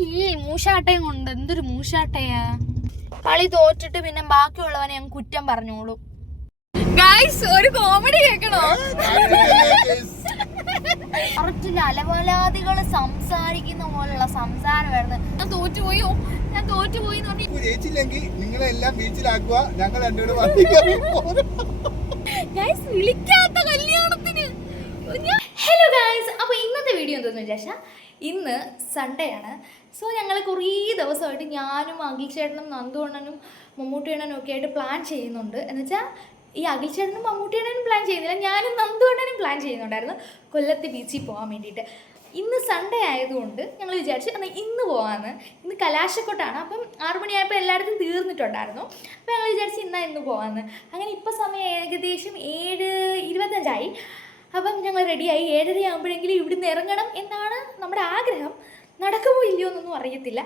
ഈ മൂശാട്ടയും കൊണ്ട് എന്തൊരു മൂശാട്ടയാ? കളി തോറ്റിട്ട് പിന്നെ ബാക്കിയുള്ളവനെ ഞാൻ കുറ്റം പറഞ്ഞോളൂ. ഗൈസ് ഒരു കോമഡി കേൾക്കണോ? കുറച്ചില്ല അലവലാദികൾ സംസാരിക്കുന്ന പോലുള്ള സംസാരമായിരുന്നു. ഞാൻ തോറ്റുപോയോ. ഞാൻ തോറ്റുപോയി ജയിച്ചില്ലെങ്കിൽ നിങ്ങളെ എല്ലാം ബീച്ചിലാക്കുക. ഞങ്ങൾ രണ്ടുപേരും വിളിക്കാത്ത കല്യാണത്തിന്. ഹലോ ഗൈസ് അപ്പൊ ഇന്നത്തെ വീഡിയോ എന്തോന്നു വെച്ചാൽ ഇന്ന് സൺഡേ ആണ്. സോ ഞങ്ങൾ കുറേ ദിവസമായിട്ട് ഞാനും അഖിൽ ചേട്ടനും നന്ദുവണ്ണനും മമ്മൂട്ടിയണ്ണനും ഒക്കെ ആയിട്ട് പ്ലാൻ ചെയ്യുന്നുണ്ട്. എന്ന് വെച്ചാൽ ഈ അഖിൽ ചേട്ടനും മമ്മൂട്ടിയണ്ണനും പ്ലാൻ ചെയ്യുന്നില്ല ഞാനും നന്ദുവണ്ണനും പ്ലാൻ ചെയ്യുന്നുണ്ടായിരുന്നു കൊല്ലത്ത് ബീച്ചിൽ പോകാൻ വേണ്ടിയിട്ട്. ഇന്ന് സൺഡേ ആയതുകൊണ്ട് ഞങ്ങൾ വിചാരിച്ചു എന്നാൽ ഇന്ന് പോകാമെന്ന് ഇന്ന് കലാശക്കൊട്ടാണ്. അപ്പം ആറു മണിയായപ്പോൾ എല്ലായിടത്തും തീർന്നിട്ടുണ്ടായിരുന്നു. അപ്പോൾ ഞങ്ങൾ വിചാരിച്ചു ഇന്നാ ഇന്ന് പോകാമെന്ന് അങ്ങനെ ഇപ്പോൾ സമയം ഏകദേശം ഏഴ് ഇരുപത്തഞ്ചായി. അപ്പം ഞങ്ങൾ റെഡിയായി. ഏഴര ആകുമ്പോഴെങ്കിലും ഇവിടുന്ന് ഇറങ്ങണം എന്നാണ് നമ്മുടെ ആഗ്രഹം. നടക്കുമോ ഇല്ലയോ എന്നൊന്നും അറിയത്തില്ല.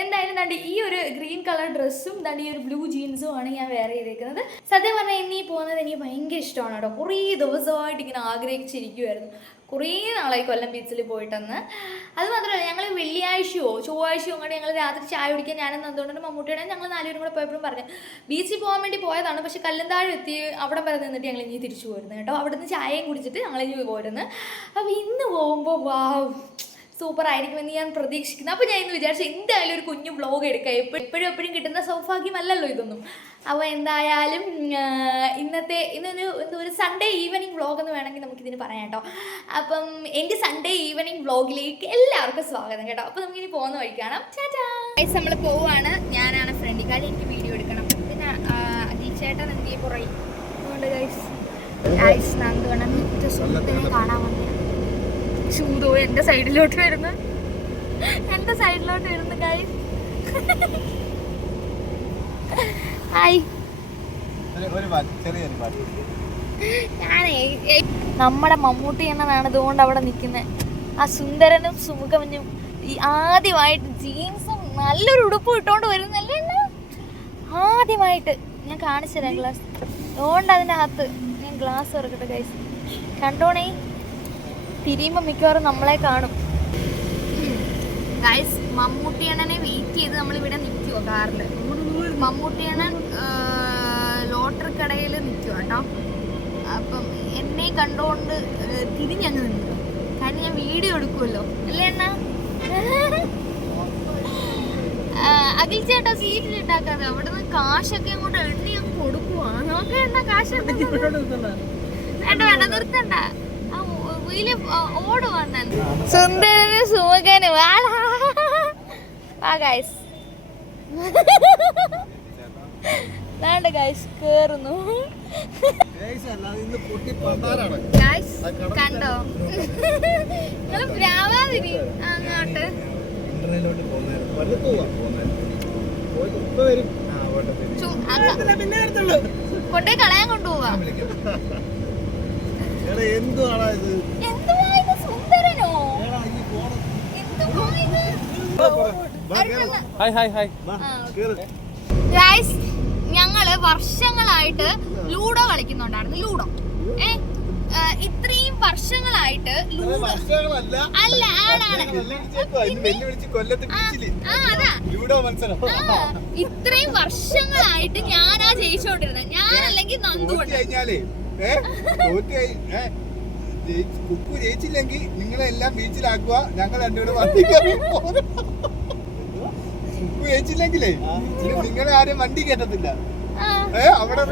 എന്തായാലും ദാണ്ട് ഈ ഒരു ഗ്രീൻ കളർ ഡ്രസ്സും ദാണ്ട് ഈ ഒരു ബ്ലൂ ജീൻസും ആണ് ഞാൻ വെയർ ചെയ്തേക്കുന്നത്. സത്യം പറഞ്ഞാൽ ഇന്നീ പോകുന്നത് എനിക്ക് ഭയങ്കര ഇഷ്ടമാണ് കേട്ടോ. കുറേ ദിവസമായിട്ട് ഇങ്ങനെ ആഗ്രഹിച്ചിരിക്കുമായിരുന്നു കുറേ നാളായി കൊല്ലം ബീച്ചിൽ പോയിട്ടെന്ന്. അത് മാത്രമല്ല ഞങ്ങൾ വെള്ളിയാഴ്ചയോ ചൊവ്വാഴ്ചയോ അങ്ങനെ ഞങ്ങൾ രാത്രി ചായ കുടിക്കാൻ ഞാനും നന്ദോണ്ടും മമ്മൂട്ടിയുടെ ഞങ്ങൾ നാലുപേരും കൂടെ പോയപ്പോഴും പറഞ്ഞു ബീച്ചിൽ പോകാൻ വേണ്ടി പോയതാണ് പക്ഷെ കല്ലന്താഴം എത്തി അവിടെ വരെ നിന്നിട്ട് ഞങ്ങൾ ഇനി തിരിച്ചു പോരുന്നു കേട്ടോ. അവിടെ നിന്ന് ചായയും കുടിച്ചിട്ട് ഞങ്ങൾ ഇനി പോരുന്നു. അപ്പോൾ ഇന്ന് പോകുമ്പോൾ വാവ് സൂപ്പർ ആയിരിക്കുമെന്ന് ഞാൻ പ്രതീക്ഷിക്കുന്നു. അപ്പോൾ ഞാൻ ഇന്ന് വിചാരിച്ചു എന്തായാലും ഒരു കുഞ്ഞു വ്ളോഗ് എടുക്കാം. എപ്പോഴും എപ്പോഴും എപ്പോഴും കിട്ടുന്ന സൗഭാഗ്യമല്ലല്ലോ ഇതൊന്നും. അപ്പോൾ എന്തായാലും ഇന്നത്തെ ഇന്നൊരു എന്താ ഒരു സൺഡേ ഈവനിങ് വ്ളോഗ് എന്ന് വേണമെങ്കിൽ നമുക്കിതിന് പറയാം കേട്ടോ. അപ്പം എന്റെ സൺഡേ ഈവനിങ് വ്ളോഗിലേക്ക് എല്ലാവർക്കും സ്വാഗതം കേട്ടോ. അപ്പോൾ നമുക്കിനി പോകുന്ന വഴി കാണാം. ചാറ്റാ നമ്മൾ പോവാണ്. ഞാനാണ് ഫ്രണ്ടിൽ കാര്യം എനിക്ക് വീഡിയോ എടുക്കണം. പിന്നെ ചേട്ടൻ എന്ത് ചെയ്യും അതുകൊണ്ട് ഗൈസ് ഗൈസ് നന്ദുവണ്ണം മിക്ക സുഹൃത്തിനെ കാണാൻ വന്നേ. ചൂടോ? എന്റെ സൈഡിലോട്ട് വരുന്നു. എന്റെ സൈഡിലോട്ട് വരുന്നു ഗൈസ് ഹായ് ഞാനേ നമ്മുടെ മമ്മൂട്ടി എന്നതാണ് ഇതുകൊണ്ട് അവിടെ നിൽക്കുന്നത് ആ സുന്ദരനും സുമുഖവനും ഈ ആദ്യമായിട്ട് ജീൻസും നല്ലൊരു ഉടുപ്പും ഇട്ടുകൊണ്ട് വരുന്നല്ലേ? ആദ്യമായിട്ട് ഞാൻ കാണിച്ചു തരാം ഗ്ലാസ് അതുകൊണ്ട് അതിന്റെ അകത്ത് ഞാൻ ഗ്ലാസ് തുറക്കട്ടെ ഗൈസ് കണ്ടോണേ? തിരിയുമ്പോൾ മിക്കവാറും നമ്മളെ കാണും. ഗൈസ് മമ്മൂട്ടിയണ്ണനെ വെയിറ്റ് ചെയ്ത് നമ്മളിവിടെ നിൽക്കുമോ കാറിൽ മമ്മൂട്ടിയണ്ണൻ ലോട്ടറി കടയിൽ നിൽക്കുക കേട്ടോ. അപ്പം എന്നെ കണ്ടുകൊണ്ട് തിരിഞ്ഞങ്ങ് നിന്നു. കാരണം ഞാൻ വീഡിയോ എടുക്കുമല്ലോ അല്ലേ എണ്ണ അഖിൽ ചേട്ടാ സീറ്റിൽ ഇട്ടാക്കാതെ അവിടെ നിന്ന് കാശൊക്കെ അങ്ങോട്ട് എണ്ണി അങ്ങ് കൊടുക്കുവാ. നോക്കേ എണ്ണ കാശ് വേണ്ട വേണ്ട നിർത്തണ്ട. വീൽ ഓടുവാണ് വാ ഗൈസ് വേണ്ട ഗൈസ് കേറുന്നു. ഗൈസ് കണ്ടോ? പ്രാവാതിരി അങ്ങോട്ട്. കൊണ്ടുപോയി കളയാൻ കൊണ്ടുപോവാ. Hi hi hi. വാ, ആ, കേറ്. ഗൈസ് ഞങ്ങൾ വർഷങ്ങളായിട്ട് ലൂഡോ കളിക്കുന്നുണ്ടായിരുന്നു ലൂഡോ. ഏ ഇത്രയും വർഷങ്ങളായിട്ട് ലൂഡോ അല്ല ആണാണ് വെല്ലുവിളിച്ചേക്കുവാ. ഇന്ന് വെല്ലുവിളിച്ച് കൊല്ലത്ത് ആ, അതാ. ലൂഡോ മത്സരം. ഇത്രയും വർഷങ്ങളായിട്ട് ഞാനാ ജയിച്ചോണ്ടിരുന്നത് ഞാനല്ലെങ്കിൽ നന്ദു കഴിഞ്ഞാലേ കുക്കു ജയിച്ചില്ലെങ്കിൽ നിങ്ങളെ എല്ലാം ബീച്ചിലാക്കുക. ഞങ്ങൾ രണ്ടുപേരും വണ്ടി പോരും കുക്കു ജയിച്ചില്ലെങ്കിലേ നിങ്ങളെ ആരും വണ്ടി കയറ്റത്തില്ല. അവിടെ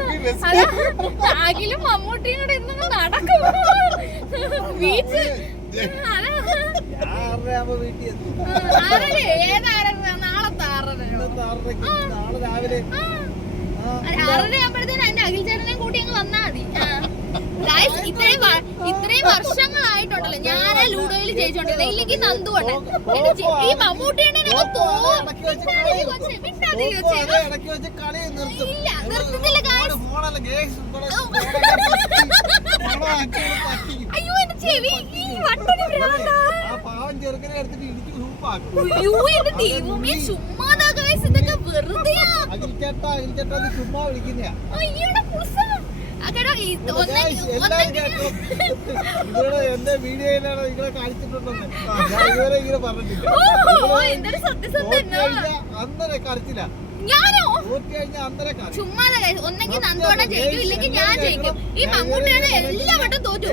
നാളെ രാവിലെ. ആറര ആകുമ്പോഴത്തേനും എന്റെ അഖിൽ ചേട്ടനെ കൂട്ടി അങ്ങ് വന്നാ മതി. ഇത്രയും വർഷങ്ങളായിട്ടുണ്ടല്ലോ. ഞാനാ ലൂഡോയിൽ ജയിച്ചോണ്ടിരുന്നത് ഇല്ലെങ്കിൽ നന്ദുണ്ട് ഈ മമ്മൂട്ടിയുടെ ഇല്ല. അയ്യോ എന്റെ ചെവി. ഈ ഭ്രാന്താ. പാവം ചെറുക്കനെ എടുത്തിട്ട് ഇടിച്ച് അയ്യോ എന്റെ ദൈവമേ ചുമ്മാതാ ഇതൊക്കെ വെറുതെയാ. ചുമ്മാ വിളിക്കുന്നയാ. അയ്യോടെ കുസ എന്റെ വീഡിയോയിലാണ് നിങ്ങളെ കാണിച്ചിട്ടുണ്ടെന്ന് ഞാൻ ഇതുവരെ ഇങ്ങനെ പറഞ്ഞിട്ടില്ല. അന്നേരം കരച്ചില്ല ചുമ്മാതെ. ഒന്നെങ്കിൽ നന്ദോടെ ജയിക്കും ഇല്ലെങ്കിൽ ഞാൻ ജയിക്കും. ഈ മമ്മൂട്ടിയാണ് എല്ലാ വട്ടം തോറ്റു.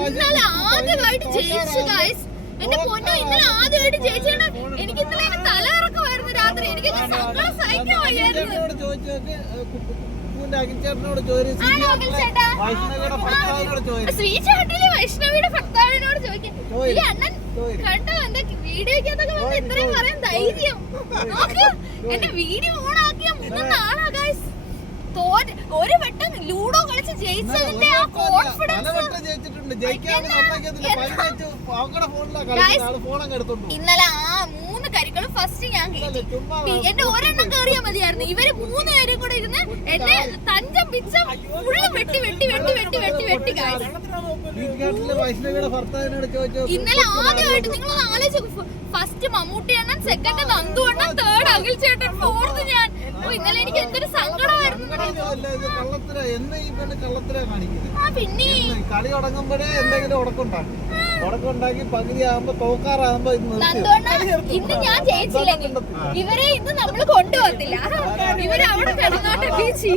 ഇന്നലെ ആദ്യമായിട്ട് ജയിച്ചു ഗായ്സ് എന്റെ പൊന്നോ ഇന്നലെ ആദ്യമായിട്ട് ജയിച്ചാണ് എനിക്ക് ഇന്നലെ തല ഇറക്കമായിരുന്നു രാത്രി. എനിക്ക് സങ്കടം സഹിക്കാൻ വയ്യായിരുന്നു. ശ്രീചാട്ടിലെ വൈഷ്ണവിയുടെ ഭർത്താവിനോട് ചോദിക്കാം. ഈ അണ്ണൻ കണ്ടോ? എന്റെ വീഡിയോക്കകത്തൊക്കെ വന്ന് ഇത്രയും പറയാൻ ധൈര്യം. എന്റെ വീഡിയോ ഓൺ ആക്കിയ മൂന്ന് ഗൈസ് തോറ്റ് ഒരു വട്ടം ലൂഡോ കളിച്ച് ജയിച്ചതിന്റെ ആ കോൺഫിഡൻസ് ആൾ. ഇന്നലെ ആ മൂന്ന് കരികളും ഫസ്റ്റ് ഞാൻ ചുമ്മാ എന്റെ ഒരെണ്ണം കയറിയാ മതിയായിരുന്നു. ഇവർ മൂന്ന് പേരും കൂടെ ഇരുന്ന് എന്നെ തഞ്ചം പിച്ചം ഫുള്ള് വെട്ടി വെട്ടി വെട്ടി വെട്ടി വെട്ടി വെട്ടി ഗൈസ് ഇന്നലെ ആദ്യമായിട്ട് നിങ്ങൾ ആലോചിച്ചു ഫസ്റ്റ് മമ്മൂട്ടി അണ്ണൻ സെക്കൻഡ് നന്ദു അണ്ണൻ തേർഡ് അഖിൽ ചേട്ടൻ ഫോർത്ത് ഞാൻ. ഓ ഇന്നലെ എനിക്ക് എന്തൊരു സങ്കടമായിരുന്നു. അല്ല, കള്ളത്തര. എന്ന് ഈ പെണ്ണ് കള്ളത്തര കാണിക്കുന്നത്. ആ പിന്നെ? കളി തുടങ്ങുമ്പോഴേ എന്തെങ്കിലും ഉടക്കുണ്ടാക്കും. ഉടക്കുണ്ടാക്കി പകുതി ആകുമ്പോ തോക്കാറാകുമ്പോ ഇന്ന് ഞാൻ ജയിച്ചില്ലെങ്കിൽ ഇവരെ ഇന്ന് നമ്മൾ കൊണ്ടുവന്നില്ല ഇവരെ അവിടെ കിടന്നോട്ടെ ബീച്ചി.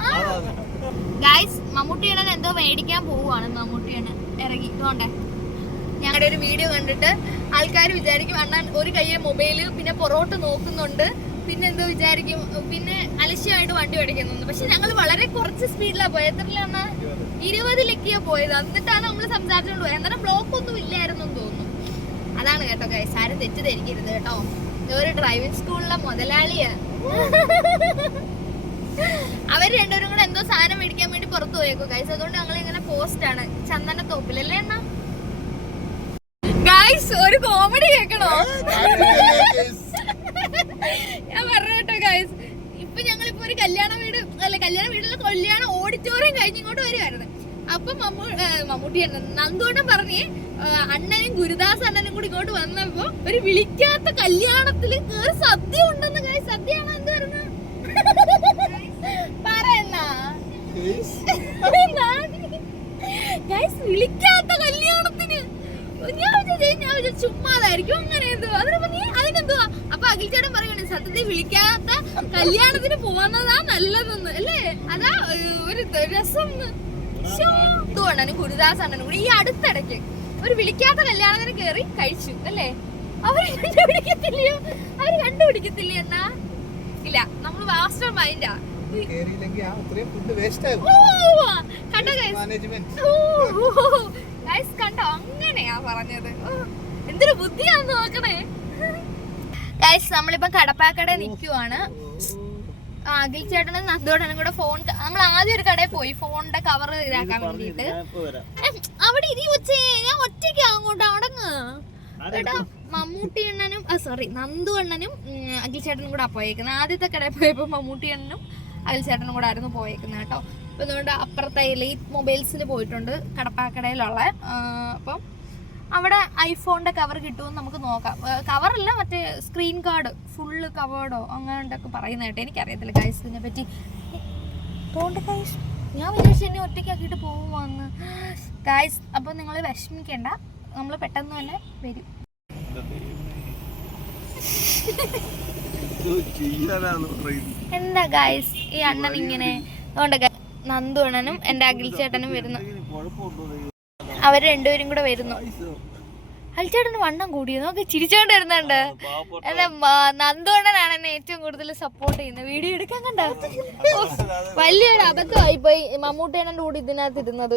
ആ ഗൈസ് മമ്മൂട്ടിയണ്ണൻ എന്തോ മേടിക്കാൻ പോവുകയാണ് മമ്മൂട്ടിയണ്ണൻ ഇറങ്ങി. ഇതുകൊണ്ടേ. ഞങ്ങളുടെ ഒരു വീഡിയോ കണ്ടിട്ട് ആൾക്കാർ വിചാരിക്കും അണ്ണാൻ ഒരു കയ്യെ മൊബൈൽ പിന്നെ പൊറോട്ട നോക്കുന്നുണ്ട്. പിന്നെ എന്തോ വിചാരിക്കും. പിന്നെ അലക്ഷ്യമായിട്ട് വണ്ടി ഓടിക്കുന്നുണ്ട്. പക്ഷെ ഞങ്ങൾ വളരെ കുറച്ച് സ്പീഡിലാണ് പോയത്. എത്രയിലാണ് ഇരുപതിലേക്കാ പോയത്. എന്നിട്ടാണ് നമ്മൾ സംസാരിച്ചുകൊണ്ട് പോയത്. അന്നേരം ബ്ലോക്ക് ഒന്നും ഇല്ലായിരുന്നു തോന്നുന്നു. അതാണ് കേട്ടോ ഗൈസ് ആരും തെറ്റിദ്ധരിക്കരുത് കേട്ടോ. ഒരു ഡ്രൈവിംഗ് സ്കൂളിലെ മുതലാളിയാ. അവർ രണ്ടുപേരും കൂടെ എന്തോ സാധനം മേടിക്കാൻ വേണ്ടി പുറത്തു പോയേക്കും ഗൈസ് അതുകൊണ്ട് ഞങ്ങൾ ഇങ്ങനെ പോസ്റ്റ് ആണ്. ചന്ദന തോപ്പിലല്ലേ എണ്ണ ഗൈസ് ഒരു കോമഡി കേൾക്കണോ ഞാൻ പറഞ്ഞു കേട്ടോ ഗൈസ് ഇപ്പൊ ഞങ്ങളിപ്പോ ഒരു കല്യാണ വീട് അല്ല കല്യാണ വീടുള്ള കല്യാണ ഓഡിറ്റോറിയം കഴിഞ്ഞ് ഇങ്ങോട്ട് വരുവായിരുന്നു അപ്പൊ മമ്മൂ മമ്മൂട്ടി അണ്ണൻ നന്ദുവണ്ണം പറഞ്ഞേ അണ്ണനും ഗുരുദാസ് അണ്ണനും കൂടി ഇങ്ങോട്ട് വന്നപ്പോ ഒരു വിളിക്കാത്ത കല്യാണത്തിൽ കേറി സദ്യ ഉണ്ടെന്ന് ഗൈസ് സദ്യയാണോ എന്ത് വരുന്നത് പറയണ്ണ ഗൈസ് വിളിക്കാത്ത കല്യാണത്തിന് ഞാൻ വിചാരിച്ചു ഞാൻ ചുമ്മാതായിരിക്കും അങ്ങനെ എന്തോ അതിനപ്പോ നീ അതിനെന്തുവാ? അപ്പൊ അഖിൽ ചേട്ടൻ പറയണേ സത്യത്തിൽ വിളിക്കാത്ത കല്യാണത്തിന് പോവുന്നതാ നല്ലതെന്ന്. അല്ലേ? അതാ ഒരു രസം. രസം അണ്ണനും ഗുരുദാസ് അണ്ണനും കൂടി ഈ അടുത്തിടയ്ക്ക് ഒരു വിളിക്കാത്ത കല്യാണത്തിന് കേറി കഴിച്ചു അല്ലേ? അവർ കണ്ടുപിടിക്കത്തില്ലയോ? അവർ കണ്ടുപിടിക്കത്തില്ല എന്നാ ഇല്ല നമ്മൾ മാസ്റ്റർ മൈൻഡാ കണ്ടോ കണ്ടോ? അങ്ങനെയാ പറഞ്ഞത്. എന്തൊരു ബുദ്ധിയാന്ന് നോക്കണേ. ഗൈസ് നമ്മളിപ്പം കടപ്പാക്കട നിൽക്കുവാണ് അഖിൽ ചേട്ടനും നന്ദോടനും കൂടെ ഫോൺ നമ്മൾ ആദ്യം ഒരു കടയിൽ പോയി ഫോണിന്റെ കവർ ഇതാക്കാൻ വേണ്ടിട്ട് അവിടെ ഇരി ഉച്ചേ ഞാൻ ഒറ്റയ്ക്ക് അങ്ങോട്ട് അടങ്ങ്. കേട്ടോ മമ്മൂട്ടി അണ്ണനും സോറി നന്ദു അണ്ണനും ഉം, അഖിൽ ചേട്ടനും കൂടെ പോയേക്കുന്നത് ആദ്യത്തെ കടയിൽ പോയപ്പോ മമ്മൂട്ടി അണ്ണനും അഖിൽ ചേട്ടനും കൂടെ ആയിരുന്നു പോയേക്കുന്നത് കേട്ടോ. അപ്പൊ അതുകൊണ്ട് അപ്പുറത്തെ ലൈറ്റ് മൊബൈൽസിൽ പോയിട്ടുണ്ട് കടപ്പാക്കടയിലുള്ള. അപ്പം അവിടെ ഐഫോണിന്റെ കവർ കിട്ടുമെന്ന് നമുക്ക് നോക്കാം. കവറല്ല മറ്റേ സ്ക്രീൻ കാർഡ് ഫുള്ള് കവേർഡോ അങ്ങനെയൊക്കെ പറയുന്ന കേട്ടോ. എനിക്കറിയത്തില്ല ഗൈസ് ഇതിനെ പറ്റി പോണ്ട് ഗൈസ് ഞാൻ വിചാരിച്ചു എന്നെ ഒറ്റയ്ക്കാക്കിയിട്ട് പോകുമെന്ന് ഗൈസ് അപ്പോൾ നിങ്ങൾ വിഷമിക്കേണ്ട. നമ്മൾ പെട്ടെന്ന് തന്നെ വരും. എന്താ ഗൈസ് ഈ അണ്ണൻ ഇങ്ങനെ? അതുകൊണ്ട് നന്ദു അണ്ണനും എന്റെ അഖിൽ ചേട്ടനും വരുന്നു അവർ രണ്ടുപേരും കൂടെ വരുന്നു. അൽച്ചേട്ടന് വണ്ണം കൂടിയോ? നോക്കി ചിരിച്ചോണ്ട് വരുന്നുണ്ട്. എന്താ നന്ദുവണ്ണനാണ് എന്നെ ഏറ്റവും കൂടുതൽ സപ്പോർട്ട് ചെയ്യുന്നത്. വീഡിയോ എടുക്കാൻ കണ്ട? വലിയൊരു അബദ്ധമായി പോയി മമ്മൂട്ടി അണ്ണന്റെ കൂടി ഇതിനകത്ത് ഇരുന്നത്.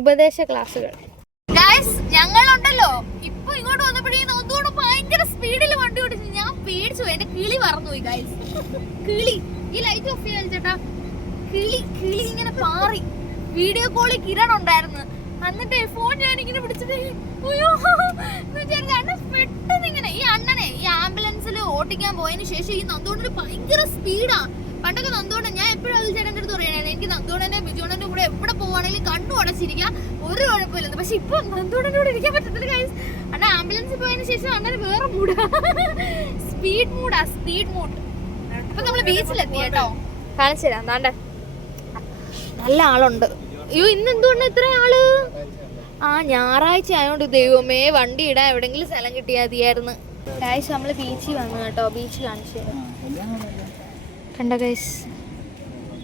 ഉപദേശ ക്ലാസ്സുകൾ. ഞങ്ങളുണ്ടല്ലോ. ഇപ്പൊ ഇങ്ങോട്ട് വന്നപ്പോഴേ ഭയങ്കര സ്പീഡിൽ വണ്ടി ഓടിച്ചു. ഞാൻ പേടിച്ചു. എന്റെ കിളി ഗൈസ് കിളി. ഈ ലൈറ്റ് ഓഫ് ചെയ്യാൻ ചേട്ടാ കിളി കിളി ഇങ്ങനെ പാറി. വീഡിയോ കോളിൽ കിരൺ ഉണ്ടായിരുന്നു. എന്നിട്ട് ഫോൺ ഞാൻ ഇങ്ങനെ പിടിച്ചിട്ട് അയ്യോ അണ്ണൻ പെട്ടെന്ന് ഇങ്ങനെ ഈ അണ്ണനെ ഈ ആംബുലൻസിൽ ഓട്ടിക്കാൻ പോയതിന് ശേഷം ഈ നന്ദോണിന് ഭയങ്കര സ്പീഡാ പണ്ടൊക്കെ നന്ദോണൻ ഞാൻ എപ്പോഴും അത് ചേട്ടന്റെ അടുത്ത് പറയണേ എനിക്ക് നന്ദോണന്റെ ബിജോണന്റെ കൂടെ എവിടെ പോവാണെങ്കിലും കണ്ണു അടച്ചിരിക്കാം ഒരു കുഴപ്പമില്ലെന്ന്. പക്ഷെ ഇപ്പൊ നന്ദോണന്റെ കൂടെ ഇരിക്കാൻ പറ്റത്തില്ല അണ്ണ അണ്ണാ ആംബുലൻസിൽ പോയതിനു ശേഷം അണ്ണന് വേറെ മൂടാ സ്പീഡ് മൂടാ സ്പീഡ് മൂഡ് ഇപ്പൊ നമ്മൾ ബീച്ചിലെത്തി കേട്ടോ. കാണിച്ചു തരാം നല്ല ആളുണ്ട്. അയ്യോ ഇന്ന് എന്തുകൊണ്ട് ഇത്ര ആൾ? ആ ഞായറാഴ്ച ആയതുകൊണ്ട് ദൈവമേ വണ്ടി ഇടാൻ എവിടെങ്കിലും സ്ഥലം കിട്ടിയാൽ മതിയായിരുന്നു. ഗൈസ് നമ്മൾ ബീച്ചിൽ വന്നു കേട്ടോ ബീച്ച് കാണിച്ചു കണ്ട ഗൈസ്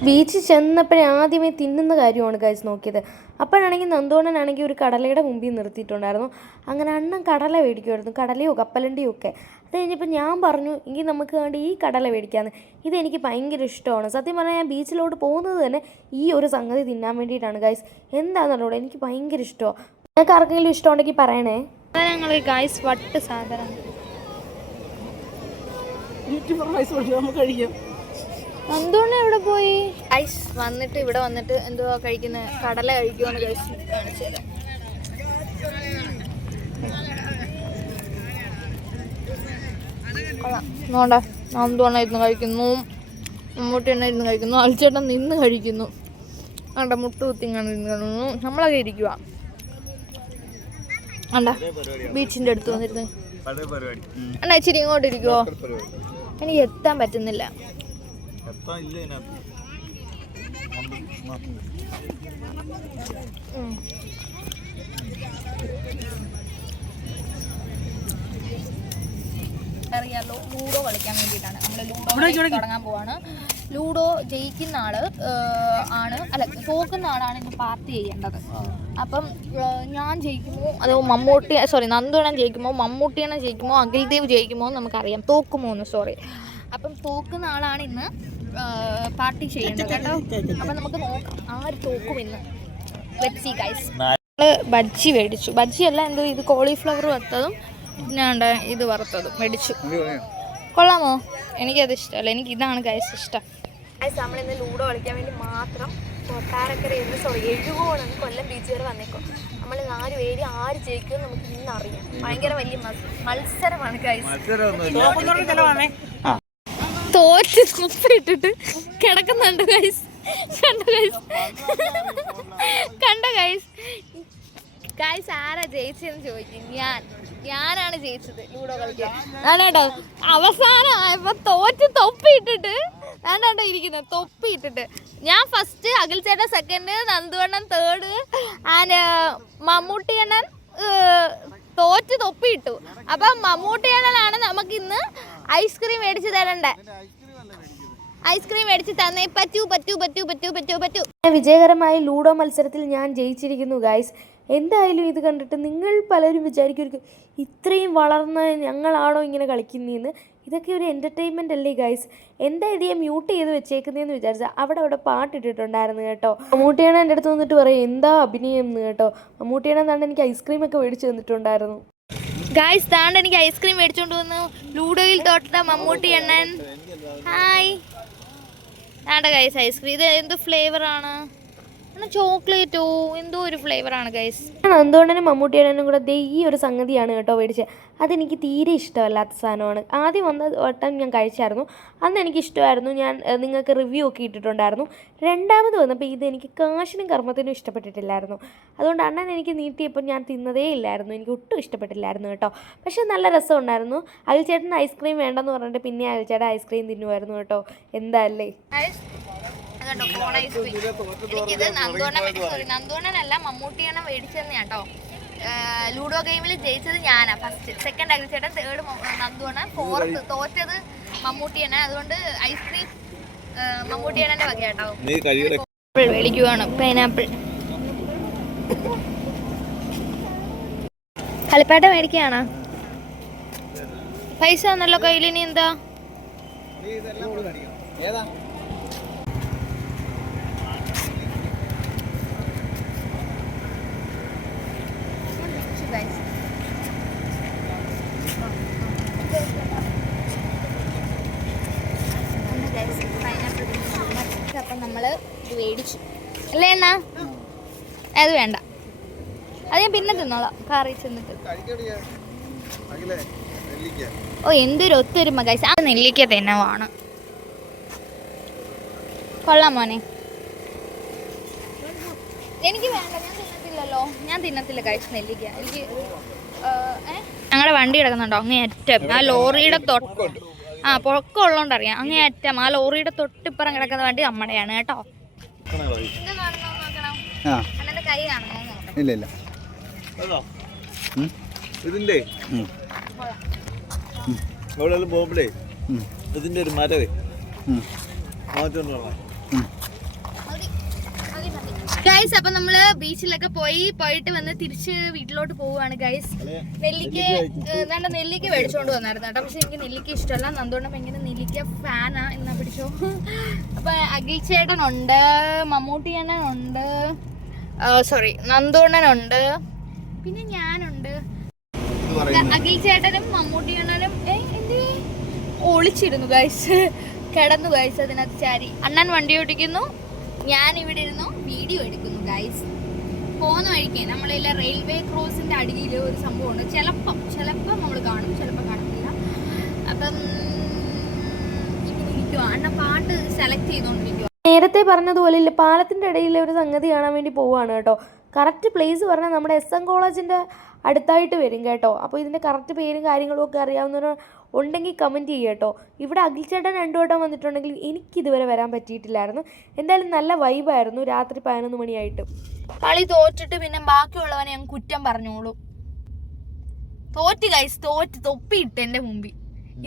ബീച്ചിൽ ചെന്നപ്പോഴേ ആദ്യമേ തിന്നുന്ന കാര്യമാണ് ഗൈസ് നോക്കിയത്. അപ്പോഴാണെങ്കിൽ നന്ദോണനാണെങ്കിൽ ഒരു കടലയുടെ മുമ്പിൽ നിർത്തിയിട്ടുണ്ടായിരുന്നു. അങ്ങനെ അണ്ണൻ കടല മേടിക്കുമായിരുന്നു കടലയോ കപ്പലണ്ടിയോ ഒക്കെ. അത് കഴിഞ്ഞപ്പോൾ ഞാൻ പറഞ്ഞു എങ്കിൽ നമുക്ക് വേണ്ടി ഈ കടല മേടിക്കാമെന്ന് ഇതെനിക്ക് ഭയങ്കര ഇഷ്ടമാണ്. സത്യം പറഞ്ഞാൽ ഞാൻ ബീച്ചിലോട്ട് പോകുന്നത് തന്നെ ഈ ഒരു സംഗതി തിന്നാൻ വേണ്ടിയിട്ടാണ് ഗൈസ് എന്താണെന്നുള്ളത് എനിക്ക് ഭയങ്കര ഇഷ്ടമാണ് നിങ്ങൾക്ക് ആർക്കെങ്കിലും ഇഷ്ടമുണ്ടെങ്കിൽ പറയണേ. ഞങ്ങൾ ഗൈസ് വട്ട് സാധനം. യൂട്യൂബർ ഇവിടെ പോയി? ഐസ് വന്നിട്ട് ഇവിടെ വന്നിട്ട് എന്തുവാ കഴിക്കുന്ന? കടല കഴിക്കുമെന്ന് ഗൈസ് കാണിച്ചു തരാം. നോണ്ട നന്ദോണ ഇരുന്ന് കഴിക്കുന്നു? മമ്മൂട്ടി എണ്ണ ഇരുന്ന് കഴിക്കുന്നു. അൽച്ചേട്ടൻ നിന്ന് കഴിക്കുന്നു. കണ്ട മുട്ട കുത്തിങ്ങാണ് ഇരുന്ന് കഴിക്കുന്നു. നമ്മളൊക്കെ ഇരിക്കുക കണ്ട ബീച്ചിന്റെ അടുത്ത് വന്നിരുന്ന്. അണ്ണാ ഇച്ചിരി ഇങ്ങോട്ട് ഇരിക്കുവോ? എനിക്ക് എത്താൻ പറ്റുന്നില്ല. എത്താൻ ലൂഡോ കളിക്കാൻ വേണ്ടിയിട്ടാണ്. നമ്മൾ ലൂഡോ തുടങ്ങാൻ പോവാണ്. ലൂഡോ ജയിക്കുന്ന ആൾ ആണ് അല്ല തോക്കുന്ന ആളാണ് ഇന്ന് പാർട്ടി ചെയ്യേണ്ടത്. അപ്പം ഞാൻ ജയിക്കുമോ? അതോ മമ്മൂട്ടി സോറി നന്ദുണ്ണൻ ജയിക്കുമോ? മമ്മൂട്ടിയണ്ണൻ ജയിക്കുമോ? അഖിൽദേവ് ജയിക്കുമോ എന്ന് നമുക്കറിയാം. തോക്കുമോ എന്ന് സോറി. അപ്പം തോക്കുന്ന ആളാണ് ഇന്ന് പാർട്ടി ചെയ്യേണ്ടത് കേട്ടോ. അപ്പം നമുക്ക് നോക്കാം ആര് തോക്കും ഇന്ന്. വെച്ചി ഗൈസ് നമ്മൾ ബജ്ജി മേടിച്ചു. ബജ്ജി അല്ല എന്തോ ഇത് കോളിഫ്ലവർ വറുത്തതും പിന്നെ ഉണ്ട് ഇത് വറുത്തതും മേടിച്ചു. കൊള്ളാമോ? എനിക്കത് ഇഷ്ടമല്ല. എനിക്ക് ഇതാണ് ഗൈസ് ഇഷ്ടം. നമ്മൾ നമ്മളിന്ന് ലൂഡോ കളിക്കാൻ വേണ്ടി മാത്രം കൊട്ടാരക്കര എന്ന് സോറി എഴുകോണെന്ന് കൊല്ലം ബീച്ച് വരെ വന്നേക്കോ. നമ്മൾ നാല് പേര് ആര് ജയിക്കും നമുക്ക് ഇന്ന് അറിയാം. ഭയങ്കര വലിയ മത്സ- മത്സരമാണ് ഗൈസ് തോറ്റ് കുപ്പിട്ടിട്ട് കിടക്കുന്നുണ്ട് ഗൈസ് കണ്ട ഗൈസ് കണ്ട ഗൈസ് ഗൈസ് ആരാ ജയിച്ചതെന്ന് ചോദിക്കും. ഞാൻ. ഞാനാണ് ജയിച്ചത് ലൂഡോ കളിക്കാൻ ആണേട്ടോ. അവസാനം ആയപ്പോ തോറ്റ് തൊപ്പിയിട്ടിട്ട് ഞാനാട്ടോ ഇരിക്കുന്നത് തൊപ്പിയിട്ടിട്ട്. ഞാൻ ഫസ്റ്റ് അഖിൽ ചേട്ടൻ സെക്കൻഡ് നന്ദുവണ്ണൻ തേർഡ് ആൻഡ് മമ്മൂട്ടിയണ്ണൻ തോറ്റ് തൊപ്പിയിട്ടു. അപ്പം മമ്മൂട്ടിയണ്ണനാണ് നമുക്ക് ഇന്ന് ഐസ്ക്രീം മേടിച്ചു തരണ്ടേ. ഐസ്ക്രീം മേടിച്ച് തന്നേ. പറ്റൂ പറ്റൂ പറ്റൂ പറ്റൂ പറ്റൂ പറ്റൂ. വിജയകരമായ ലൂഡോ മത്സരത്തിൽ ഞാൻ ജയിച്ചിരിക്കുന്നു ഗായ്സ് എന്തായാലും ഇത് കണ്ടിട്ട് നിങ്ങൾ പലരും വിചാരിക്കുമായിരിക്കും ഇത്രയും വളർന്ന ഞങ്ങളാണോ ഇങ്ങനെ കളിക്കുന്നതെന്ന് ഇതൊക്കെ ഒരു എന്റർടൈൻമെന്റ് അല്ലേ ഗായ്സ് എന്താ ഇത് ഞാൻ മ്യൂട്ട് ചെയ്ത് വെച്ചേക്കുന്നതെന്ന് വിചാരിച്ചാൽ അവിടെ അവിടെ പാട്ടിട്ടിട്ടുണ്ടായിരുന്നു കേട്ടോ. മമ്മൂട്ടിയാണ് എന്റെ അടുത്ത് വന്നിട്ട് പറയും എന്താ അഭിനയം എന്ന് കേട്ടോ. മമ്മൂട്ടിയാണ് എന്നാണ് എനിക്ക് ഐസ്ക്രീം ഒക്കെ മേടിച്ച് തന്നിട്ടുണ്ടായിരുന്നു. ഗായ്സ് താണ്ട് എനിക്ക് ഐസ്ക്രീം മേടിച്ചോണ്ട് വന്നു. ലൂഡോയിൽ തൊട്ട മമ്മൂട്ടി എണ്ണൻ ഹായ് വേണ്ട ഗൈസ് ഐസ്ക്രീം ഇത് എന്ത് ഫ്ലേവർ ആണ്? ചോക്ലേറ്റോ? എന്തോ ഒരു ഫ്ലേവർ ആണ് ഗൈസ് എന്തുകൊണ്ടും മമ്മൂട്ടിയുടെ കൂടെ ഈ ഒരു സംഗതിയാണ് കേട്ടോ മേടിച്ചത് അതെനിക്ക് തീരെ ഇഷ്ടമല്ലാത്ത സാധനമാണ്. ആദ്യം വന്ന വട്ടം ഞാൻ കഴിച്ചായിരുന്നു. അന്ന് എനിക്ക് ഇഷ്ടമായിരുന്നു ഞാൻ നിങ്ങൾക്ക് റിവ്യൂ ഒക്കെ ഇട്ടിട്ടുണ്ടായിരുന്നു. രണ്ടാമത് വന്നപ്പോൾ ഇത് എനിക്ക് കാശിനും കർമ്മത്തിനും ഇഷ്ടപ്പെട്ടിട്ടില്ലായിരുന്നു. അതുകൊണ്ട് അണ്ണൻ എനിക്ക് നീട്ടിയപ്പോൾ ഞാൻ തിന്നതേ ഇല്ലായിരുന്നു. എനിക്ക് ഒട്ടും ഇഷ്ടപ്പെട്ടില്ലായിരുന്നു കേട്ടോ. പക്ഷേ നല്ല രസമുണ്ടായിരുന്നു. അയൽച്ചേട്ടൻ ഐസ്ക്രീം വേണ്ടെന്ന് പറഞ്ഞിട്ട് പിന്നെ അയൽച്ചേട്ടൻ ഐസ്ക്രീം തിന്നുമായിരുന്നു കേട്ടോ. എന്താ അല്ലേ? എനിക്കിത് നന്ദോണ്ണൻ സോറി നന്ദോണ്ണനല്ല മമ്മൂട്ടിയാണ് മേടിച്ചതെന്ന് കേട്ടോ. ലൂഡോ ഗെയിമിൽ ജയിച്ചത് ഞാനാ. ഫസ്റ്റ് സെക്കൻഡ് അഖിൽച്ചേട്ടൻ തേർഡ് നന്ദുവാണ് ഫോർത്ത് തോറ്റത് മമ്മൂട്ടിയാണ് അതുകൊണ്ട് ഐസ്ക്രീം മമ്മൂട്ടിയാണ് വക കേട്ടോ ആപ്പിൾ മേടിക്കുവാണ്. പൈനാപ്പിൾ കളിപ്പാട്ട മേടിക്കുകയാണോ? പൈസ ഒന്നല്ലോ കയ്യിൽ ഇനി എന്താ ഏതാ അപ്പം നമ്മൾ ഇത് മേടിച്ചു അല്ലേ എന്നാ അത് വേണ്ട അത് ഞാൻ പിന്നെ തിന്നോളാം. കാറി ചെന്നിട്ട്. ഓ എന്തൊരു ഒത്തൊരുമ. ഗൈസ് ആ നെല്ലിക്ക തന്നെ വേണം. കൊള്ളാം മോനെ. എനിക്ക് വേണ്ട ഞാൻ തിന്നത്തില്ലല്ലോ. ഞാൻ തിന്നത്തില്ല കഴിച്ച് നെല്ലിക്ക. എനിക്ക് ഞങ്ങളുടെ വണ്ടി കിടക്കുന്നുണ്ടോ? അങ്ങേ അറ്റം ആ ലോറിയുടെ തൊട്ട് ആ പൊക്കം ഉള്ളതുകൊണ്ട് അറിയാം. അങ്ങേ അറ്റം ആ ലോറിയുടെ തൊട്ടിപ്പുറം കിടക്കുന്ന വണ്ടി നമ്മുടെയാണ് കേട്ടോ. ഇല്ല ഇല്ല. ഇതിന്റെ? ഉം. അവിടെ പോകുമ്പോഴേ ഇതിന്റെ ഒരു മരവേ. മാറ്റം. ഗൈസ് അപ്പൊ നമ്മൾ ബീച്ചിലൊക്കെ പോയി പോയിട്ട് വന്ന് തിരിച്ച് വീട്ടിലോട്ട് പോവുകയാണ് ഗൈസ് നെല്ലിക്ക നല്ല നെല്ലിക്ക മേടിച്ചോണ്ട് വന്നായിരുന്നു കേട്ടോ. പക്ഷെ എനിക്ക് നെല്ലിക്ക ഇഷ്ടമല്ല. നന്ദോണം ഭയങ്കര നെല്ലിക്ക ഫാനാ എന്നാ പിടിച്ചോ. അപ്പൊ അഖിൽ ചേട്ടനുണ്ട് മമ്മൂട്ടി സോറി നന്ദോണ്ണനുണ്ട് പിന്നെ ഞാനുണ്ട്. അഖിൽ ചേട്ടനും മമ്മൂട്ടി അണ്ണനും എന്തേ? ഒളിച്ചിരുന്നു ഗൈസ് കിടന്നു ഗൈസ് അതിനകത്ത് ചാരി. അണ്ണൻ വണ്ടി ഓടിക്കുന്നു. ഞാൻ ഇവിടെ ഇരുന്നു വീഡിയോ എടുക്കുന്നു ഗൈസ് പോകുന്ന വഴിക്ക് നമ്മളില്ല റെയിൽവേ ക്രോസിന്റെ അടിയിൽ ഒരു സംഭവമുണ്ട്. ചിലപ്പം ചിലപ്പം നമ്മൾ കാണും ചിലപ്പോൾ കാണത്തില്ല. അപ്പം ഇങ്ങനെ ഇരിക്കുവാ. അണ്ണൻ പാട്ട് സെലക്ട് ചെയ്തുകൊണ്ടിരിക്കുക നേരത്തെ പറഞ്ഞതുപോലെ ഇല്ല പാലത്തിന്റെ ഇടയിൽ ഒരു സംഗതി കാണാൻ വേണ്ടി പോവാണ് കേട്ടോ. കറക്റ്റ് പ്ലേസ് പറഞ്ഞാൽ നമ്മുടെ എസ് എൻ കോളേജിന്റെ അടുത്തായിട്ട് വരും കേട്ടോ. അപ്പോൾ ഇതിന്റെ കറക്റ്റ് പേരും കാര്യങ്ങളും ഒക്കെ അറിയാവുന്നവർ ഉണ്ടെങ്കിൽ കമന്റ് ചെയ്യുക കേട്ടോ. ഇവിടെ അഖിൽച്ചേട്ടൻ രണ്ടു വട്ടം വന്നിട്ടുണ്ടെങ്കിൽ എനിക്കിതുവരെ വരാൻ പറ്റിയിട്ടില്ലായിരുന്നു. എന്തായാലും നല്ല വൈബായിരുന്നു രാത്രി പതിനൊന്ന് മണിയായിട്ട്. കളി തോറ്റിട്ട് പിന്നെ ബാക്കിയുള്ളവനെ ഞാൻ കുറ്റം പറഞ്ഞോളൂ. തോറ്റ് കൈസ് തോറ്റ് തൊപ്പിയിട്ട് എന്റെ മുമ്പിൽ.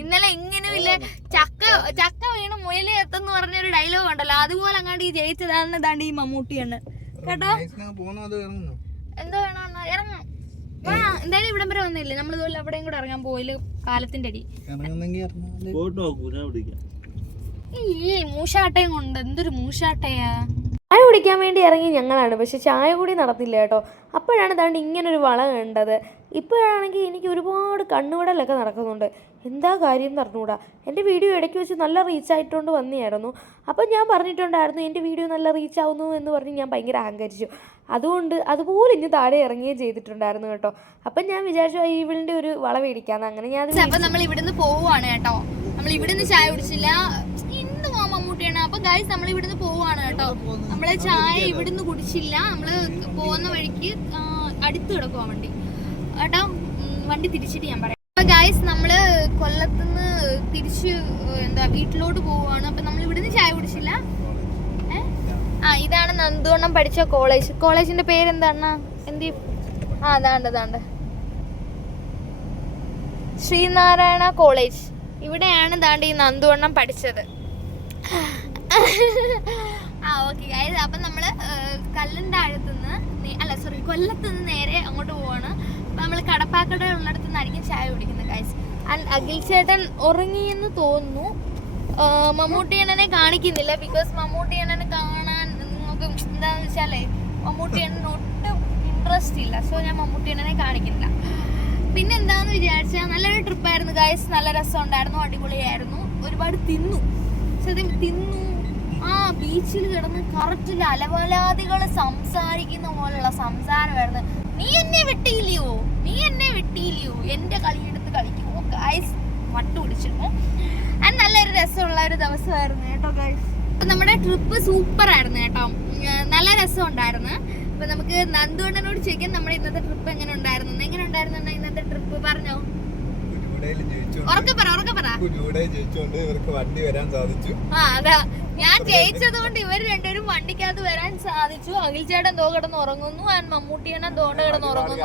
ഇന്നലെ ഇങ്ങനെ ഇങ്ങനെയില്ല ചക്ക ചക്ക വീണ് മുയലി എത്തെന്ന് പറഞ്ഞൊരു ഡയലോഗ് ഉണ്ടല്ലോ. അതുപോലെ അങ്ങാണ്ട് ഈ ജയിച്ചതാണ് ദാണ്ട് ഈ മമ്മൂട്ടിയാണ്. കേട്ടോ. എന്താ വേണം അണ്ണാ? ഇറങ്ങാം. വാ എന്തായാലും ഇവിടം വരെ വന്നില്ലേ? നമ്മൾ ഇതുപോലെ അവിടെയും കൂടെ ഇറങ്ങാൻ പോയില്ല കാലത്തിന്റെ അടി. ഈ മൂഷാട്ടയും കൊണ്ട് എന്തൊരു മൂഷാട്ടയാ ചായ കുടിക്കാൻ വേണ്ടി ഇറങ്ങി ഞങ്ങളാണ്. പക്ഷെ ചായ കൂടി നടത്തില്ല കേട്ടോ. അപ്പോഴാണ് ഇതാണ്ട് ഇങ്ങനൊരു വള കണ്ടത്. ഇപ്പോഴാണെങ്കിൽ എനിക്ക് ഒരുപാട് കണ്ണുവിടലൊക്കെ നടക്കുന്നുണ്ട്. എന്താ കാര്യം എന്ന് അറിഞ്ഞുകൂടാ എന്റെ വീഡിയോ ഇടയ്ക്ക് വെച്ച് നല്ല റീച്ച് ആയിട്ടുണ്ട് വന്നെയായിരുന്നു. അപ്പം ഞാൻ പറഞ്ഞിട്ടുണ്ടായിരുന്നു എന്റെ വീഡിയോ നല്ല റീച്ച് ആവുന്നു എന്ന് പറഞ്ഞ് ഞാൻ ഭയങ്കര അഹങ്കരിച്ചു. അതുകൊണ്ട് അതുപോലെ ഇനി താഴെ ഇറങ്ങുകയും ചെയ്തിട്ടുണ്ടായിരുന്നു കേട്ടോ. അപ്പം ഞാൻ വിചാരിച്ചു "ആ, ഇവളിന്റെ ഒരു വള മേടിക്കാന്ന്. അങ്ങനെ ഞാൻ അപ്പം നമ്മൾ ഇവിടുന്ന് പോവുകയാണ് കേട്ടോ. നമ്മൾ ഇവിടുന്ന് ചായ കുടിച്ചില്ല. ഇന്ന് പോവാൻ മമ്മൂട്ടിയാണ്. അപ്പൊ ഗൈസ് നമ്മൾ ഇവിടുന്ന് പോവാണ് കേട്ടോ. നമ്മൾ ചായ ഇവിടുന്ന് കുടിച്ചില്ല. നമ്മൾ പോകുന്ന വഴിക്ക് അടുത്ത് കിടക്കുവാ വണ്ടി. കേട്ടോ? വണ്ടി തിരിച്ചിട്ട് ഞാൻ പറയാം. നമ്മൾ നമ്മൾ കൊല്ലത്തുനിന്ന് തിരിച്ച് എന്താ വീട്ടിലോട്ട് പോവാണ് അപ്പൊ നമ്മൾ ഇവിടുന്ന് ചായ കുടിച്ചില്ല? ആ ഇതാണ് നന്ദുവണ്ണം പഠിച്ച കോളേജ് കോളേജിന്റെ പേര് പേരെന്താണ് എന്തി? ആ അതാണ്ട് അതാണ്ട് ശ്രീനാരായണ കോളേജ് ഇവിടെയാണ് ദാണ്ട് ഈ നന്ദുവണ്ണം പഠിച്ചത്. ആ ഓക്കെ ഗൈസ് അപ്പം നമ്മൾ കല്ലിന്റെ ആഴത്തുനിന്ന് അല്ല സോറി കൊല്ലത്തുനിന്ന് നേരെ അങ്ങോട്ട് പോവാണ്. നമ്മൾ കടപ്പാക്കട ഉള്ളിടത്ത് നിന്നായിരിക്കും ചായ കുടിക്കുന്നത് ഗൈസ് ആൻഡ് അഖിൽ ചേട്ടൻ ഉറങ്ങിയെന്ന് തോന്നുന്നു. മമ്മൂട്ടി അണ്ണനെ കാണിക്കുന്നില്ല ബിക്കോസ് മമ്മൂട്ടി അണ്ണനെ കാണാൻ നിങ്ങൾക്ക് എന്താണെന്ന് വെച്ചാലേ മമ്മൂട്ടി അണ്ണന് ഒട്ടും ഇൻട്രസ്റ്റ് ഇല്ല. സോ ഞാൻ മമ്മൂട്ടി അണ്ണനെ കാണിക്കുന്നില്ല. പിന്നെ എന്താന്ന് വിചാരിച്ചാൽ നല്ലൊരു ട്രിപ്പായിരുന്നു ഗൈസ് നല്ല രസം ഉണ്ടായിരുന്നു അടിപൊളിയായിരുന്നു. ഒരുപാട് തിന്നു. സത്യം തിന്നു. ആ ബീച്ചിൽ കിടന്ന് കറക്റ്റ് അലവലാദികൾ സംസാരിക്കുന്ന പോലുള്ള സംസാരമായിരുന്നു. നീ എന്നെ വെട്ടിയില്ലയോ? നീ എന്നെ വെട്ടിയില്ലയോ? എന്റെ കളിയെടുത്ത് കളിക്കുമോ ഗായ്സ് വട്ടു പിടിച്ചിരുന്നു അത് നല്ലൊരു രസമുള്ള ഒരു ദിവസമായിരുന്നു കേട്ടോ ഗായ്സ് നമ്മുടെ ട്രിപ്പ് സൂപ്പർ ആയിരുന്നു കേട്ടോ. നല്ല രസം ഉണ്ടായിരുന്നു അപ്പൊ നമുക്ക് നന്ദുണ്ണനോട് ചോദിക്കാം നമ്മുടെ ഇന്നത്തെ ട്രിപ്പ് എങ്ങനെ ഉണ്ടായിരുന്നു? എങ്ങനെ ഉണ്ടായിരുന്നു ഇന്നത്തെ ട്രിപ്പ് പറഞ്ഞോ. പറ കുരുവിടയിൽ ജയിച്ചോണ്ട് ഇവർക്ക് വണ്ടി വരാൻ സാധിച്ചു. ഞാൻ ജയിച്ചത് കൊണ്ട് ഇവർ രണ്ടുപേരും വണ്ടിക്കകത്ത് വരാൻ സാധിച്ചു. അഖിൽ ചേട്ടൻ ദോ കിടന്ന് ഉറങ്ങുന്നു ആൻഡ് മമ്മൂട്ടിയണ്ണ ദോണ്ട് കിടന്ന് ഉറങ്ങുന്നു.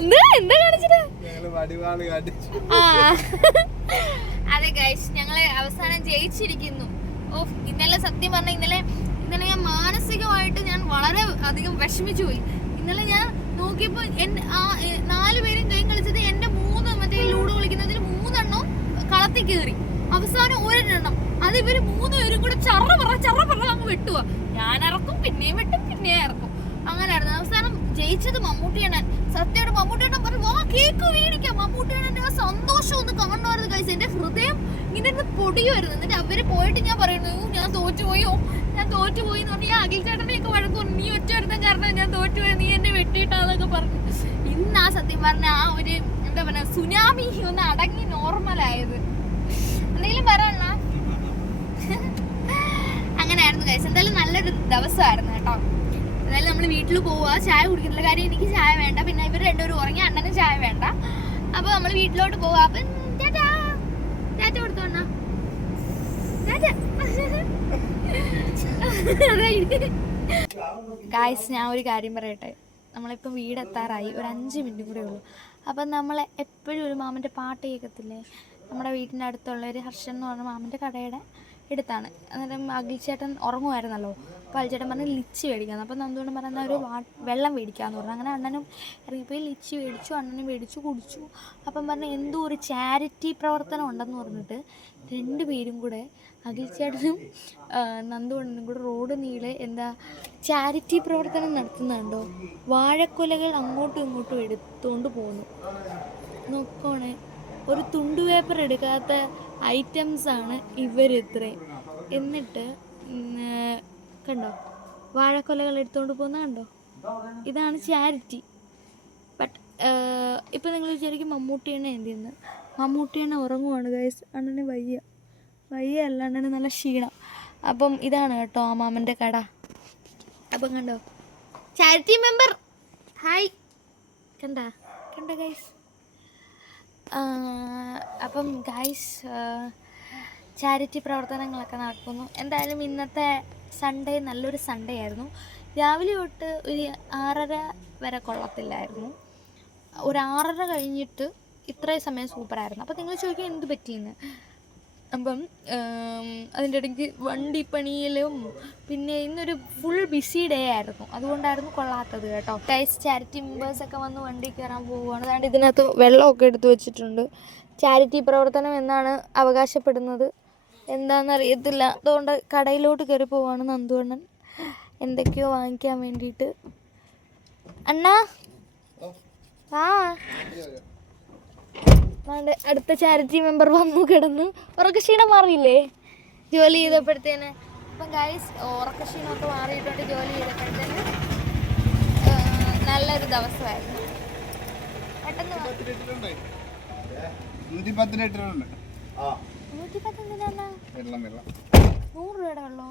എന്താ? എന്താ കാണിച്ചിട്ട്? അതെ ഗൈസ് ഞങ്ങൾ അവസാനം ജയിച്ചിരിക്കുന്നു. ഓ ഇന്നലെ സത്യം പറഞ്ഞ ഇന്നലെ ഇന്നലെ ഞാൻ മാനസികമായിട്ട് ഞാൻ വളരെ അധികം വിഷമിച്ചു പോയി ഇന്നലെ ഞാൻ നോക്കിയപ്പോ നാലുപേര് ആ നാല് പേരും ഗെയിം കളിച്ചത് എന്റെ മൂന്ന് മറ്റേ ലൂഡോ കളിക്കുന്നതിൽ മൂന്നെണ്ണം കളത്തിൽ കയറി അവസാനം ഒരെണ്ണം. അത് ഇവർ മൂന്ന് പേരും കൂടെ ചറ പറ ചറ പറ അങ്ങ് വെട്ടുക. ഞാൻ ഇറക്കും പിന്നെയും വെട്ടും പിന്നെയും ഇറക്കും. അങ്ങനെയായിരുന്നു. അവസാനം ജയിച്ചത് മമ്മൂട്ടിയാണ് സത്യയുടെ മമ്മൂട്ടിയാണ് പറഞ്ഞു വാ കേക്ക് മേടിക്കാം. മമ്മൂട്ടിയാണ് ആ സന്തോഷം ഒന്ന് കാണുമായിരുന്നു കഴിച്ച് എന്റെ ഹൃദയം ഇങ്ങനെ പൊടിയുമായിരുന്നു. എന്നിട്ട് അവർ പോയിട്ട് ഞാൻ പറയുന്നു ഞാൻ തോറ്റുപോയോ? ഞാൻ തോറ്റുപോയി എന്ന് പറഞ്ഞാൽ അഖിൽ ചേട്ടനെയൊക്കെ വഴക്കും നീ ഒറ്റ ഒരുത്തൻ കാരണം ഞാൻ തോറ്റുപോയി? നീ എന്നെ വെട്ടിയിട്ടാന്നൊക്കെ പറഞ്ഞു. ഇന്ന് ആ സത്യം പറഞ്ഞ ആ ഒരു എന്താ പറയുക സുനാമി ഒന്ന് അടങ്ങി നോർമലായത് പറയണ ആയിരുന്നു കഴിച്ചത് എന്തായാലും നല്ലൊരു ദിവസമായിരുന്നു കേട്ടോ. എന്തായാലും നമ്മൾ വീട്ടിൽ പോവുക ചായ കുടിക്കുന്നില്ല കാര്യം എനിക്ക് ചായ വേണ്ട. പിന്നെ ഇവർ രണ്ടുപേരും ഉറങ്ങി അണ്ണനും ചായ വേണ്ട. അപ്പൊ നമ്മൾ വീട്ടിലോട്ട് പോവാ. അപ്പം അണ്ണ? ഗായ്സ് ഞാൻ ഒരു കാര്യം പറയട്ടെ. നമ്മളിപ്പോൾ വീടെത്താറായി. ഒരു അഞ്ച് മിനിറ്റ് കൂടെ ഉള്ളൂ. അപ്പം നമ്മൾ എപ്പോഴും ഒരു മാമന്റെ പാട്ട് കേൾക്കത്തില്ലേ? നമ്മുടെ വീട്ടിന്റെ അടുത്തുള്ള ഒരു ഹർഷൻ എന്ന് പറഞ്ഞ മാമന്റെ കടയുടെ അടുത്താണ്. അന്നേരം അഖിൽച്ചേട്ടൻ ഉറങ്ങുമായിരുന്നല്ലോ. അപ്പോൾ അഖിൽച്ചേട്ടൻ പറഞ്ഞ് ലിച്ചി മേടിക്കാന്ന്. അപ്പം നന്ദുകൊണ്ട് പറഞ്ഞ ഒരു വെള്ളം മേടിക്കാമെന്ന് പറഞ്ഞു. അങ്ങനെ അണ്ണനും ഇറങ്ങിപ്പോയി ലിച്ചി മേടിച്ചു അണ്ണനും മേടിച്ചു കുടിച്ചു. അപ്പം പറഞ്ഞ എന്തോ ഒരു ചാരിറ്റി പ്രവർത്തനം ഉണ്ടെന്ന് പറഞ്ഞിട്ട് രണ്ട് പേരും കൂടെ അഖിൽച്ചേട്ടനും നന്ദുകൊണ്ടനും കൂടെ റോഡ് നീളെ എന്താ ചാരിറ്റി പ്രവർത്തനം നടത്തുന്നുണ്ടോ? വാഴക്കൊലകൾ അങ്ങോട്ടും ഇങ്ങോട്ടും എടുത്തുകൊണ്ട് പോകുന്നു നോക്കണേ ഒരു തുണ്ടു പേപ്പർ എടുക്കാത്ത ഐറ്റംസ് ആണ് ഇവരിത്രയും എന്നിട്ട് കണ്ടോ? വാഴക്കൊലകൾ എടുത്തുകൊണ്ട് പോകുന്ന കണ്ടോ? ഇതാണ് ചാരിറ്റി ബട്ട് ഇപ്പം നിങ്ങൾ വിചാരിക്കും മമ്മൂട്ടിയാണ് എന്ത് ചെയ്യുന്നത് മമ്മൂട്ടിയണ്ണ ഉറങ്ങുവാണ് ഗൈസ് അണ്ണനെ വയ്യ. വയ്യ അല്ല അണ്ണന് നല്ല ക്ഷീണം. അപ്പം ഇതാണ് കേട്ടോ ആ മാമന്റെ കട. അപ്പം കണ്ടോ? ചാരിറ്റി മെമ്പർ ഹായ് കണ്ട? കണ്ട ഗൈസ് അപ്പം ഗായ്സ് ചാരിറ്റി പ്രവർത്തനങ്ങളൊക്കെ നടക്കുന്നു. എന്തായാലും ഇന്നത്തെ സൺഡേ നല്ലൊരു സൺഡേ ആയിരുന്നു. രാവിലെ തൊട്ട് ഒരു ആറര വരെ കൊള്ളത്തില്ലായിരുന്നു. ഒരു ആറര കഴിഞ്ഞിട്ട് ഇത്രയും സമയം സൂപ്പറായിരുന്നു അപ്പോൾ നിങ്ങൾ ചോദിക്കാൻ എന്ത് പറ്റിയെന്ന്? അപ്പം അതിന്റെ ഇടയ്ക്ക് വണ്ടി പണിയിലും പിന്നെ ഇന്നൊരു ഫുൾ ബിസി ഡേ ആയിരുന്നു. അതുകൊണ്ടായിരുന്നു കൊള്ളാത്തത് കേട്ടോ. ടൈസ് ചാരിറ്റി മെമ്പേഴ്സൊക്കെ വന്ന് വണ്ടി കയറാൻ പോവുകയാണ്. അതുകൊണ്ട് ഇതിനകത്ത് വെള്ളമൊക്കെ എടുത്തു വെച്ചിട്ടുണ്ട്. ചാരിറ്റി പ്രവർത്തനം എന്നാണ് അവകാശപ്പെടുന്നത്. എന്താണെന്ന് അറിയത്തില്ല അതുകൊണ്ട് കടയിലോട്ട് കയറി പോവാണ് നന്ദുവണ്ണൻ. എന്തൊക്കെയോ വാങ്ങിക്കാൻ വേണ്ടിയിട്ട്. അണ്ണാ? ആ അടുത്ത ചാരിറ്റി മെമ്പർ വന്നു കിടന്നു ഉറക്കക്ഷീണം മാറിയില്ലേ? ജോലി ചെയ്തപ്പോഴത്തേന്. അപ്പം ഗൈസ് ഉറക്കക്ഷീണമൊക്കെ മാറിയിട്ടുണ്ട് ജോലി ചെയ്തപ്പോഴത്തേന്. നല്ലൊരു ദിവസമായിരുന്നു. പെട്ടെന്ന് വാ. നൂറ്റി പത്ത് ലിറ്റർ ഉണ്ട്. നൂറ്റി പത്തൊന്നിനാ വെള്ളം വെള്ളം. നൂറ് രൂപയുടെ വെള്ളോ?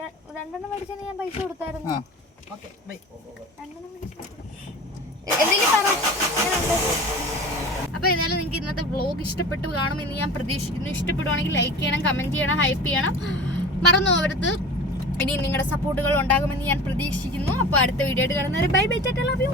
ര- രണ്ടെണ്ണം മേടിച്ചാൽ ഞാൻ പൈസ കൊടുത്തായിരുന്നു? രണ്ടെണ്ണം മേടിച്ചു എന്തെങ്കിലും പറ. അപ്പോൾ എന്തായാലും നിങ്ങൾക്ക് ഇന്നത്തെ വ്ലോഗ് ഇഷ്ടപ്പെട്ടു കാണുമെന്ന് ഞാൻ പ്രതീക്ഷിക്കുന്നു. ഇഷ്ടപ്പെടുവാണെങ്കിൽ ലൈക്ക് ചെയ്യണം കമന്റ് ചെയ്യണം ഹൈപ്പ് ചെയ്യണം. മറന്നു പോകരുത് ഇനി നിങ്ങളുടെ സപ്പോർട്ടുകൾ ഉണ്ടാകുമെന്ന് ഞാൻ പ്രതീക്ഷിക്കുന്നു. അപ്പോൾ അടുത്ത വീഡിയോ ആയിട്ട് കാണുന്നവരെ ബൈ ബൈ ചേട്ടാ ലവ് യു